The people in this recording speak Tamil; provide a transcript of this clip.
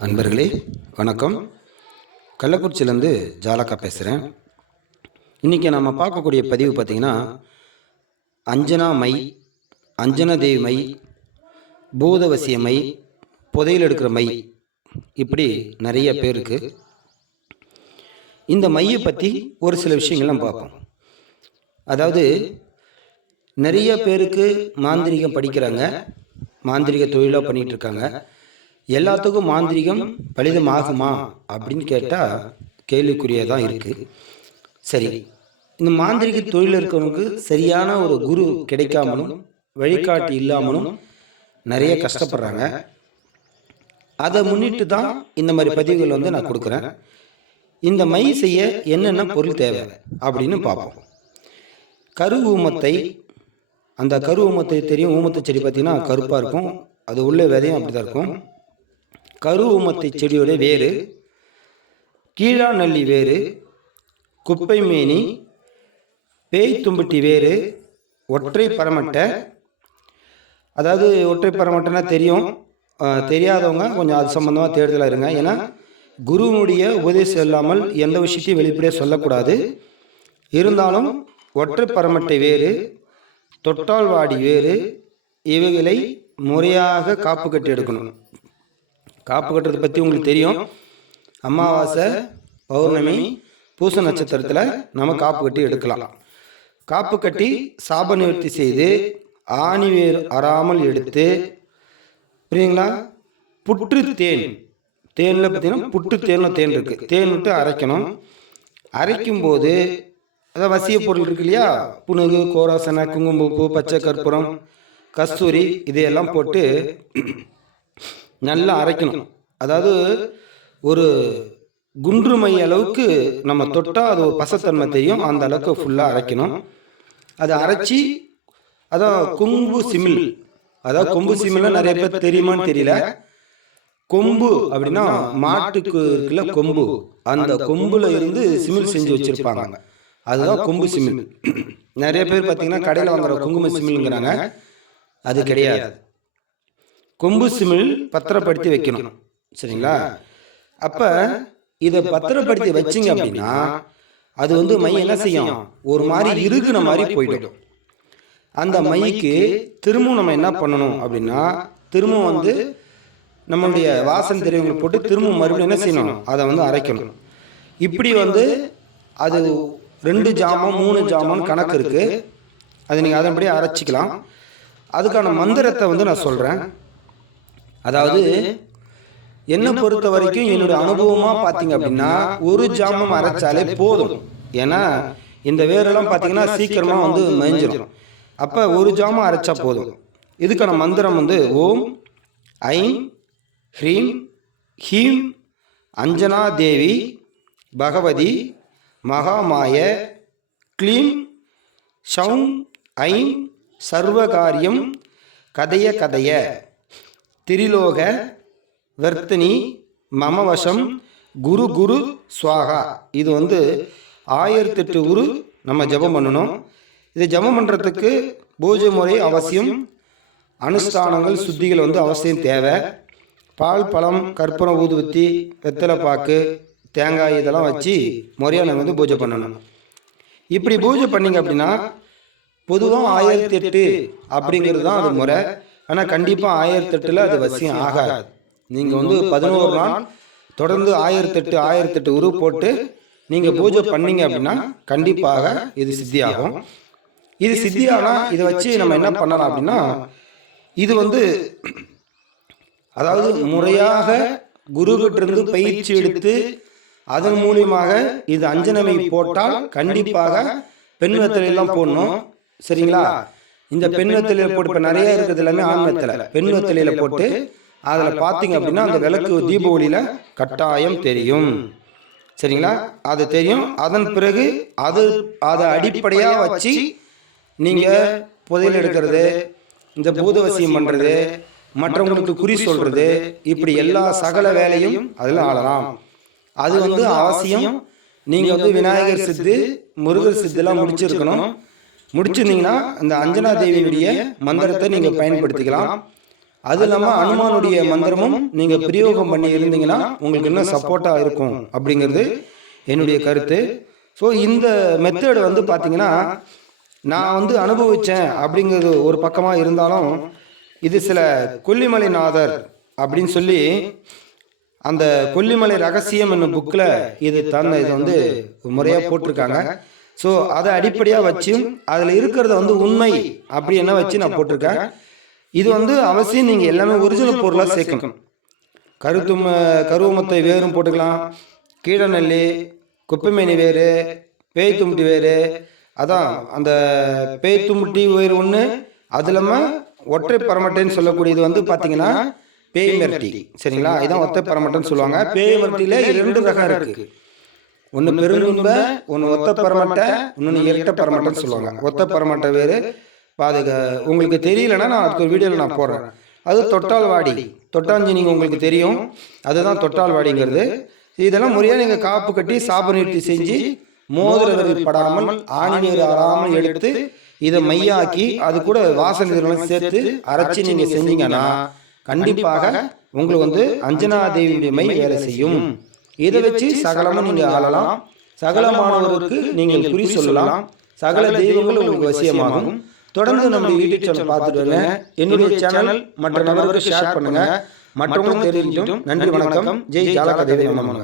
அன்பர்களே வணக்கம். கள்ளக்குறிச்சியிலேருந்து ஜாலக்கா பேசுகிறேன். இன்றைக்கி நம்ம பார்க்கக்கூடிய பதிவு பார்த்திங்கன்னா, அஞ்சனா மை, அஞ்சனா தேவி மை, பூதவசிய மை, புதையில் எடுக்கிற மை, இப்படி நிறைய பேர் இருக்குது. இந்த மையை பற்றி ஒரு சில விஷயங்கள்லாம் பார்ப்போம். அதாவது நிறைய பேருக்கு மாந்திரிகம் படிக்கிறாங்க, மாந்திரிக தொழிலாக பண்ணிகிட்டு இருக்காங்க. எல்லாத்துக்கும் மாந்திரிகம் பலிதம் ஆகுமா அப்படின்னு கேட்டால் கேள்விக்குரியதான் இருக்குது. சரி, இந்த மாந்திரிக தொழில் இருக்கிறவங்களுக்கு சரியான ஒரு குரு கிடைக்காமலும் வழிகாட்டி இல்லாமலும் நிறைய கஷ்டப்படுறாங்க. அதை முன்னிட்டு தான் இந்த மாதிரி பதிவுகள் நான் கொடுக்குறேன். இந்த மை செய்ய என்னென்ன பொருள் தேவை அப்படின்னு பார்ப்போம். கரு ஊமத்தை, அந்த கரு ஊமத்தை தெரியும். ஊமத்தை செடி பார்த்திங்கன்னா கருப்பாக இருக்கும், அது உள்ள விதையும் அப்படி தான் இருக்கும். கரு ஊமத்தை செடியோட வேறு, கீழா நல்லி வேறு, குப்பை மேனி, பேய் தும்பட்டி வேறு, ஒற்றை பரமட்டை. அதாவது ஒற்றை பரமட்டைனா தெரியும், தெரியாதவங்க கொஞ்சம் அது சம்மந்தமாக தேடுதலாக இருங்க. ஏன்னா குருவினுடைய உபதேசம் இல்லாமல் எந்த விஷயத்தையும் வெளிப்படையாக சொல்லக்கூடாது. இருந்தாலும் ஒற்றை பரமட்டை வேறு, தொட்டால்வாடி வேறு, இவைகளை முறையாக காப்பு கட்டி எடுக்கணும். காப்பு கட்டுறதை பற்றி உங்களுக்கு தெரியும். அமாவாசை, பௌர்ணமி, பூச நட்சத்திரத்தில் நம்ம காப்பு கட்டி எடுக்கலாம். காப்பு கட்டி சாப நிவர்த்தி செய்து ஆணி வேர் அறாமல் எடுத்து, புரியுங்களா, புற்று தேன், தேனில் பார்த்தீங்கன்னா புற்று தேனில் தேன் இருக்குது, தேன் விட்டு அரைக்கணும். அரைக்கும்போது அதாவது வசிய பொருள் இருக்கு இல்லையா, புனுகு, கோராசனை, குங்குமப்பூ, பச்சை கற்பூரம், கஸ்தூரி, இதையெல்லாம் போட்டு நல்லா அரைக்கணும். அதாவது ஒரு குன்று மை அளவுக்கு நம்ம தொட்டால் அது ஒரு பசத்தன்மை தெரியும், அந்த அளவுக்கு ஃபுல்லாக அரைக்கணும். அதை அரைச்சி அதான் கொம்பு சிமிழ், அதாவது கொம்பு சிமிழ்லாம் நிறைய பேர் தெரியுமான்னு தெரியல. கொம்பு அப்படின்னா மாட்டுக்கு இருக்குல்ல கொம்பு, அந்த கொம்புல இருந்து சிமிழ் செஞ்சு வச்சிருப்பாங்க, அதுதான் கொம்பு சிமிழ். நிறைய பேர் பார்த்தீங்கன்னா கடையில் வாங்குற குங்கும சிமிழ்ங்கிறாங்க, அது கிடையாது. கொம்பு சிமிழ் பத்திரப்படுத்தி வைக்கணும், சரிங்களா. அப்போ இதை பத்திரப்படுத்தி வச்சிங்க அப்படின்னா அது மை என்ன செய்யும், ஒரு மாதிரி இறுகுன மாதிரி போயிடும். அந்த மைக்கு திரும்பவும் நம்ம என்ன பண்ணணும் அப்படின்னா, திரும்பவும் நம்மளுடைய வாசல் திரவியங்களை போட்டு திரும்பவும் மறுபடியும் என்ன செய்யணும், அதை அரைக்கணும். இப்படி அது 2 ஜாமம் 3 ஜாமம் கணக்கு இருக்குது. அது நீங்கள் அதன்படியே அரைச்சிக்கலாம். அதுக்கான மந்திரத்தை நான் சொல்கிறேன். அதாவது என்னை பொறுத்த வரைக்கும் என்னுடைய அனுபவமாக பார்த்தீங்க அப்படின்னா 1 ஜாமம் அரைச்சாலே போதும். ஏன்னா இந்த வேரெல்லாம் பார்த்தீங்கன்னா சீக்கிரமாக மயஞ்சிடும். அப்போ 1 ஜாமம் அரைச்சா போதும். இதுக்கான மந்திரம் ஓம் ஐம் ஹ்ரீம் ஹீம் அஞ்சனா தேவி பகவதி மகாமாய க்ளீம் ஷௌம் ஐம் சர்வகாரியம் கதைய கதைய திரிலோக வர்த்தினி மமவசம் குரு குரு ஸ்வாகா. இது 1008 உரு நம்ம ஜபம் பண்ணணும். இதை ஜபம் பண்ணுறதுக்கு பூஜை முறை அவசியம், அனுஷ்டானங்கள் சுத்திகள் அவசியம் தேவை. பால், பழம், கற்பூரம், ஊதுவத்தி, வெத்தலை பாக்கு, தேங்காய் இதெல்லாம் வச்சு முறையாக பூஜை பண்ணணும். இப்படி பூஜை பண்ணிங்க அப்படின்னா பொதுவாக 1008 அப்படிங்கிறது தான் அது முறை. ஆனால் கண்டிப்பாக 1008 அது வசியம் ஆகாது. நீங்கள் 11 நாள் தொடர்ந்து 1008 உரு போட்டு நீங்கள் பூஜை பண்ணீங்க அப்படின்னா கண்டிப்பாக இது சித்தியாகும். இது சித்தியானால் இதை வச்சு நம்ம என்ன பண்ணலாம் அப்படின்னா, இது அதாவது முறையாக குருகிட்டிருந்து பயிற்சி எடுத்து அதன் மூலியமாக இது அஞ்சனமை போட்டால் கண்டிப்பாக பெண் வெத்தலையெல்லாம் போடணும், சரிங்களா. இந்த பெண் வெத்தலையில் போட்டு இப்போ நிறைய இருக்கிறது எல்லாமே ஆண் வெத்தலை. பெண் வெத்தலையில் போட்டு அதில் பார்த்தீங்க அப்படின்னா அந்த விளக்கு தீப ஒளியில் கட்டாயம் தெரியும், சரிங்களா. அது தெரியும். அதன் பிறகு அதை அடிப்படையாக வச்சு நீங்கள் புதையல் எடுக்கிறது, இந்த பூதவசியம் பண்ணுறது, மற்றவங்களுக்கு குறி சொல்கிறது, இப்படி எல்லா சகல வேலையும் அதில் ஆளலாம். அது அவசியம். நீங்கள் விநாயகர் சித்து, முருகர் சித்தெல்லாம் முடிச்சிருக்கணும். முடிச்சிருந்தீங்கன்னா இந்த அஞ்சனா தேவியினுடைய மந்திரத்தை நீங்கள் பயன்படுத்திக்கலாம். அது இல்லாமல் அனுமானுடைய மந்திரமும் நீங்கள் பிரயோகம் பண்ணி இருந்தீங்கன்னா உங்களுக்கு இன்னும் சப்போர்ட்டாக இருக்கும் அப்படிங்கிறது என்னுடைய கருத்து. ஸோ இந்த மெத்தேடு வந்து பார்த்தீங்கன்னா நான் வந்து அனுபவித்தேன் அப்படிங்கிறது ஒரு பக்கமாக இருந்தாலும், இது சில கொல்லிமலைநாதர் அப்படின்னு சொல்லி அந்த கொல்லிமலை ரகசியம் என்னும் புக்கில் இது வந்து முறையாக போட்டிருக்காங்க. ஸோ அதை அடிப்படையாக வச்சும் அதில் இருக்கிறத வந்து உண்மை அப்படி என்ன வச்சு நான் போட்டிருக்கேன். இது வந்து அவசியம் நீங்கள் எல்லாமே ஒரிஜினல் பொருளாக சேர்க்கணும். கருவமத்தை வேரும் போட்டுக்கலாம், கீழநெல்லி, குப்பைமேனி வேறு, பேய் தும்பட்டி வேறு, அதான் அந்த பேய் தும்பட்டி வேறு ஒன்று, அது இல்லாமல் ஒற்றை பரமட்டைன்னு சொல்லக்கூடியது வந்து பார்த்தீங்கன்னா பேய் மிரட்டி. சரிங்களா, இதான் ஒற்றை பரமட்டைன்னு சொல்லுவாங்க. பேய் மிரட்டியில் 2 ரகம் இருக்குது. ஒன்று பெருந்துன்ப, ஒன்று ஒத்த பரமட்டை, இன்னொன்று இரட்டை பரமட்டைன்னு சொல்லுவாங்க. ஒத்த பரமட்டை வேறு உங்களுக்கு தெரியலன்னா நான் அடுத்த வீடியோவில் நான் போடுறேன். அது தொட்டால்வாடி, தொட்டாஞ்சி நீங்கள் உங்களுக்கு தெரியும், அதுதான் தொட்டால்வாடிங்கிறது. இதெல்லாம் முறையாக நீங்கள் காப்பு கட்டி சாப நிறுத்தி செஞ்சு மோதிரவர்கள் படாமல் ஆணிநீர் ஆறாமல் எடுத்து இதை மையாக்கி அது கூட வாசல் இதெல்லாம் சேர்த்து அரைச்சி நீங்கள் செஞ்சீங்கன்னா கண்டிப்பாக உங்களுக்கு வந்து அஞ்சனா தேவியுடைய மை வேலை செய்யும். இதை வச்சு சகலமும் நீங்கள் ஆளலாம். சகலமானவருக்கு நீங்கள் குறி சொல்லலாம். சகல தெய்வங்கள் உங்களுக்கு வசியமாகும். தொடர்ந்து நம்ம யூடியூப் சேனல் பார்த்துட்டு என்னுடைய சேனல் மற்ற நபர்களுக்கு ஷேர் பண்ணுங்க. மற்றவங்களும் தெரிஞ்சுட்டும். நன்றி, வணக்கம். ஜெய் ஜாலகா தேவி நமக.